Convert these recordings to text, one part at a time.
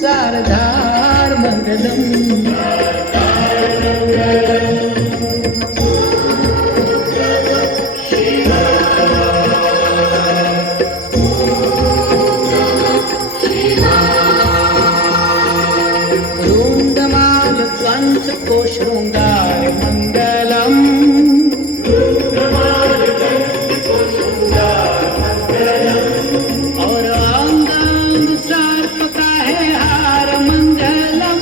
शारदार मंगलम रुंडमाल त्वंत को शृंगार मंगलम और अंगांग सर्प का है हार मंगलम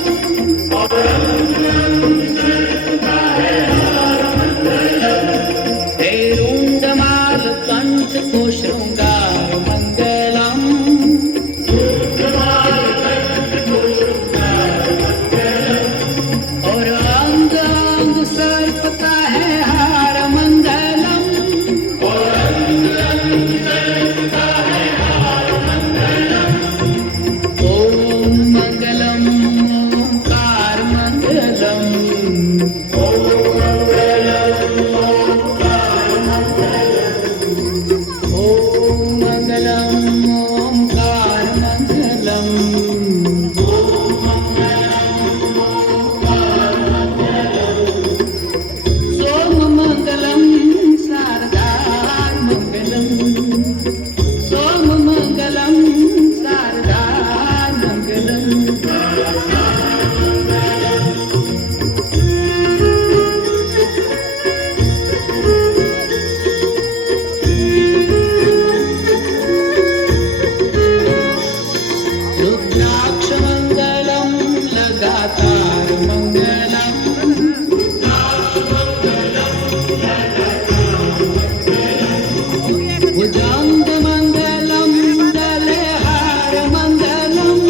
हे रुंडमाल त्वंत को शृंगार मंगलम और अंग अंग सर्प का है हार मंगलम ओम मंगलम ओंकार मंगलम ओम मंगलम ओंकार मंगलम सोम मंगलम शारदार मंगलम सोम मंगलम शारदार मंगलम रुद्राक्ष मंगलम लगातार मंगलम भुजंग मंगलम गले हार मंगलम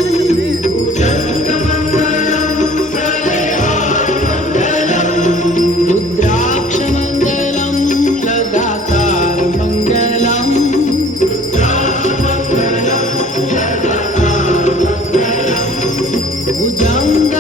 रुद्राक्ष मंगलम लगातार मंगलम भुजंग